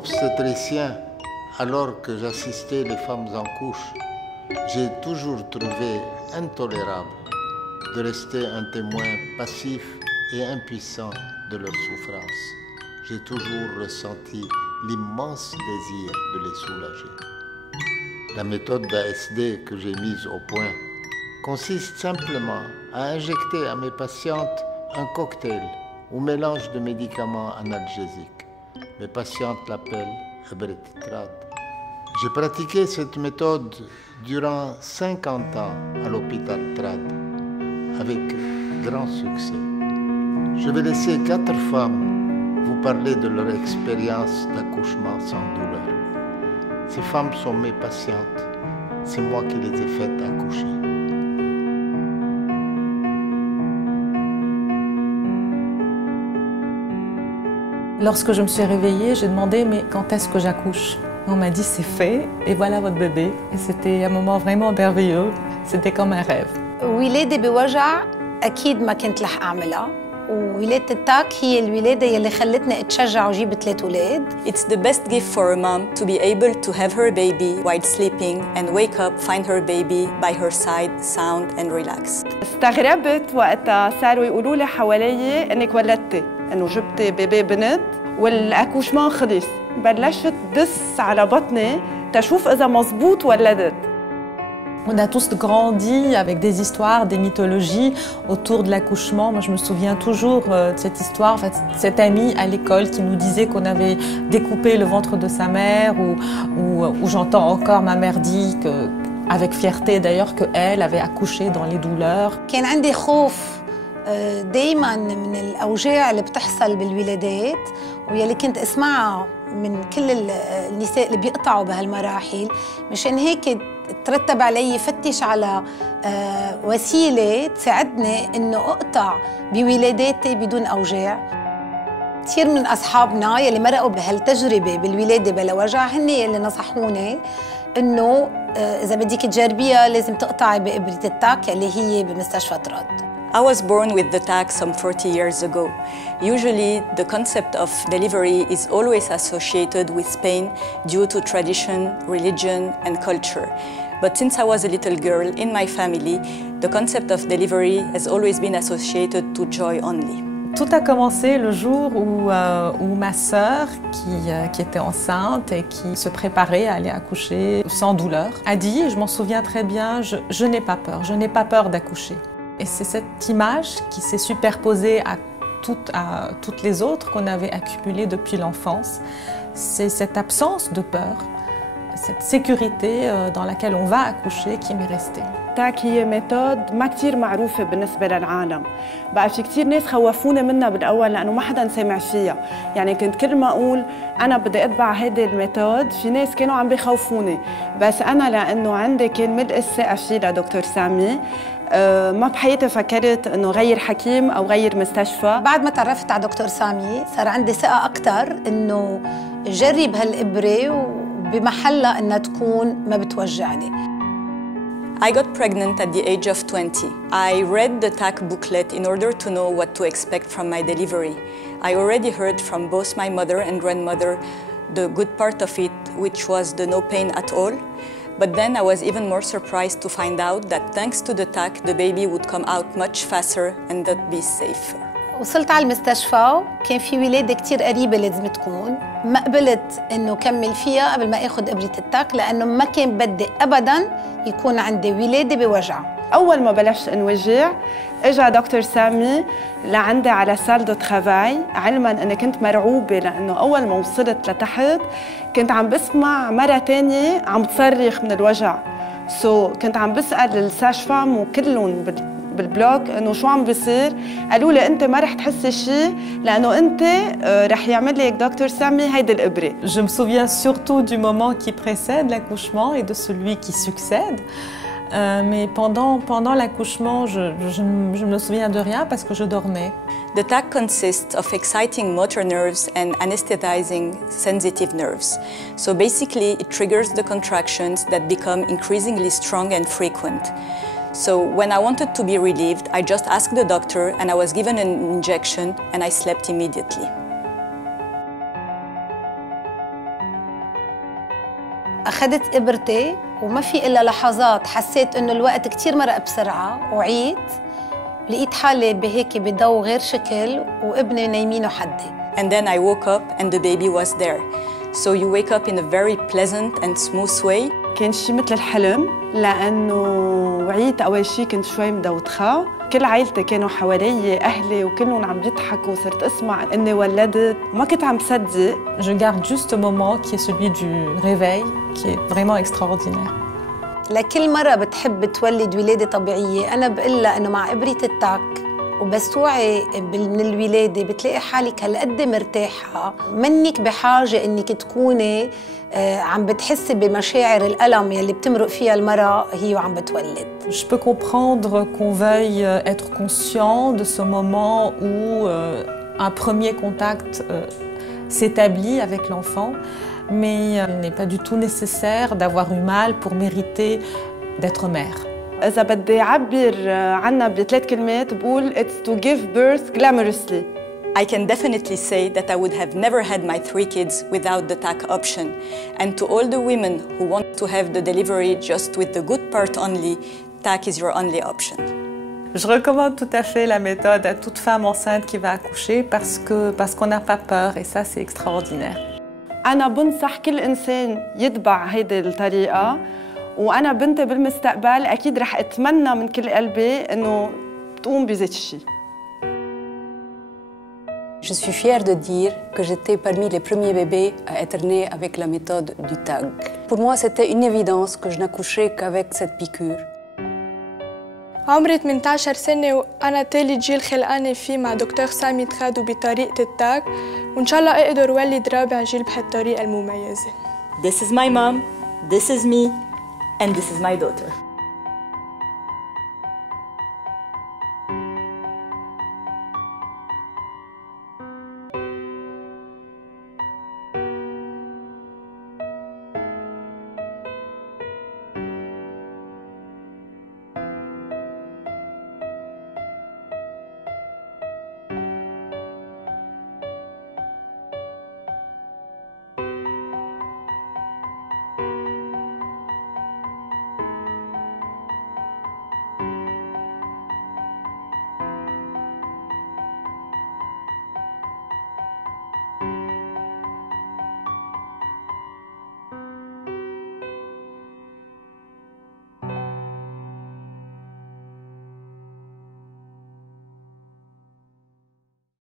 obstétricien, alors que j'assistais les femmes en couche, j'ai toujours trouvé intolérable de rester un témoin passif et impuissant de leur souffrance. J'ai toujours ressenti l'immense désir de les soulager. La méthode d'ASD que j'ai mise au point consiste simplement à injecter à mes patientes un cocktail ou mélange de médicaments analgésiques. Mes patientes l'appellent Ibretitrad. J'ai pratiqué cette méthode durant 50 ans à l'hôpital Trad, avec grand succès. Je vais laisser 4 femmes vous parler de leur expérience d'accouchement sans douleur. Ces femmes sont mes patientes. C'est moi qui les ai faites accoucher. Lorsque je me suis réveillée, j'ai demandé mais quand est-ce que j'accouche? On m'a dit c'est fait et voilà votre bébé. Et c'était un moment vraiment merveilleux. C'était comme un rêve. ولادة بوجع أكيد ما كنت رح أعملها. وولادة التاك هي الولادة يلي خلتني أتشجع وجيب 3 أولاد. It's the best gift for a mom to be able to have her baby while sleeping and wake up, find her baby by her side, sound and relaxed. استغربت وقتها صاروا يقولوا لي حوالي انك ولدتي، انه جبتي بيبي بنت والاكوشمان خلص. بلشت دس على بطني تشوف إذا مزبوط ولدت. On a tous grandi avec des histoires, des mythologies autour de l'accouchement. Moi, je me souviens toujours de cette histoire, en fait, cette amie à l'école qui nous disait qu'on avait découpé le ventre de sa mère, ou j'entends encore ma mère dire, avec fierté d'ailleurs, qu'elle avait accouché dans les douleurs. كان عندي خوف دايماً من الأوجاع اللي بتحصل بالولادات ويلي كنت أسمعها من كل النساء اللي بيقطعوا بهالمراحل. مشان هيك ترتب علي فتش على وسيلة تساعدني إنه أقطع بولاداتي بدون أوجاع. كثير من أصحابنا يلي مرقوا بهالتجربة بالولادة بلا وجع هن يلي نصحوني إنه إذا بدك تجربيها لازم تقطعي بإبرة التاك اللي هي بمستشفى تراد. I was born with the tag some 40 years ago. Usually, the concept of delivery is always associated with pain due to tradition, religion, and culture. But since I was a little girl in my family, the concept of delivery has always been associated to joy only. Tout a commencé le jour où ma sœur, qui était enceinte et qui se préparait à aller accoucher sans douleur, a dit, et je m'en souviens très bien, je n'ai pas peur d'accoucher. Et c'est cette image qui s'est superposée à toutes les autres qu'on avait accumulées depuis l'enfance. C'est cette absence de peur, cette sécurité dans laquelle on va accoucher qui m'est restée. تاك هي ميثود ما كتير معروفة بالنسبة للعالم. بقى في كتير ناس خوفونا منها بالأول لأنه ما حدا سمع فيها. يعني كنت كل ما أقول أنا بدي أتبع هيدي الميثود في ناس كانوا عم بيخوفوني. بس أنا لأنه عندي كان ملء الثقة فيه لدكتور سامي ما بحياتي فكرت إنه غير حكيم أو غير مستشفى. بعد ما تعرفت على دكتور سامي صار عندي ثقة أكثر إنه جرب هالإبرة وبمحلها إنها تكون ما بتوجعني. I got pregnant at the age of 20. I read the TAC booklet in order to know what to expect from my delivery. I already heard from both my mother and grandmother the good part of it, which was the no pain at all. But then I was even more surprised to find out that thanks to the TAC, the baby would come out much faster and that be safer. وصلت على المستشفى كان في ولادة كتير قريبة لازم تكون. ما قبلت إنه كمل فيها قبل ما آخذ إبرة التاك لأنه ما كان بدي أبداً يكون عندي ولادة بوجع. أول ما بلشت انوجع اجى دكتور سامي لعندي على سال دو ترافاي، علما اني كنت مرعوبه لانه اول ما وصلت لتحت كنت عم بسمع مره ثانيه عم تصرخ من الوجع. كنت عم بسال الساج فام وكلهم بالبلوك انه شو عم بيصير، قالوا لي انت ما رح تحسي شيء لانه انت رح يعمل لك دكتور سامي هيدي الابره. Je me souviens surtout du moment qui précède l'accouchement et de celui qui succède. Mais pendant l'accouchement, je ne me souviens de rien parce que je dormais. The TAC consists of exciting motor nerves and anesthetizing sensitive nerves. So basically, it triggers the contractions that become increasingly strong and frequent. So when I wanted to be relieved, I just asked the doctor and I was given an injection and I slept immediately. أخذت إبرتي وما في إلا لحظات حسيت إنه الوقت كتير مرق بسرعة وعيت لقيت حالي بهيك بضو غير شكل وابني نايمينه حدي. And then I woke up and the baby was there. So you wake up in a very pleasant and smooth way. كان شي مثل الحلم لأنه وعيت أول شي كنت شوي مدوخة. كل عائلتي كانوا حوالي أهلي وكلهم عم يضحكوا وصرت أسمع إني ولدت وما كنت عم صدق. Je garde juste ce moment qui est celui du réveil qui est vraiment extraordinaire. لكل مرة بتحب تولد ولادة طبيعية أنا بقول لها إنه مع إبرة التاك وبس توعي من الولادة بتلاقي حالك هالقد مرتاحة منك بحاجة إنك تكوني عم بتحسي بمشاعر الألم يلي بتمرق فيها المرأة هي وعم بتولد. Je peux comprendre qu'on veuille être conscient de ce moment où un premier contact s'établit avec l'enfant, mais il n'est pas du tout nécessaire d'avoir eu mal pour mériter d'être mère. إذا بدي أعبر عنها بثلاث كلمات بقول it's to give birth glamorously. I can definitely say that I would have never had my 3 kids without the TAC option. And to all the women who want to have the delivery just with the good part only, TAC is your only option. Je recommande tout à fait la méthode à toute femme enceinte qui va accoucher parce qu'on n'a pas peur et ça c'est extraordinaire. أنا بنصح كل إنسان يتبع هيدي الطريقة وأنا بنتي بالمستقبل أكيد رح أتمنى من كل قلبي إنه تقوم بذات الشيء. Je suis fière de dire que j'étais parmi les premiers bébés à être nés avec la méthode du TAG. Pour moi, c'était une évidence que je n'accouchais qu'avec cette piqûre. عمري 18 سنة وأنا تالي جيل خلقانة فيه مع دكتور سامي تخادو بطريقة التاج وإن شاء الله أقدر ولد رابع جيل بهالطريقة المميزة. This is my mom, this is me, and this is my daughter.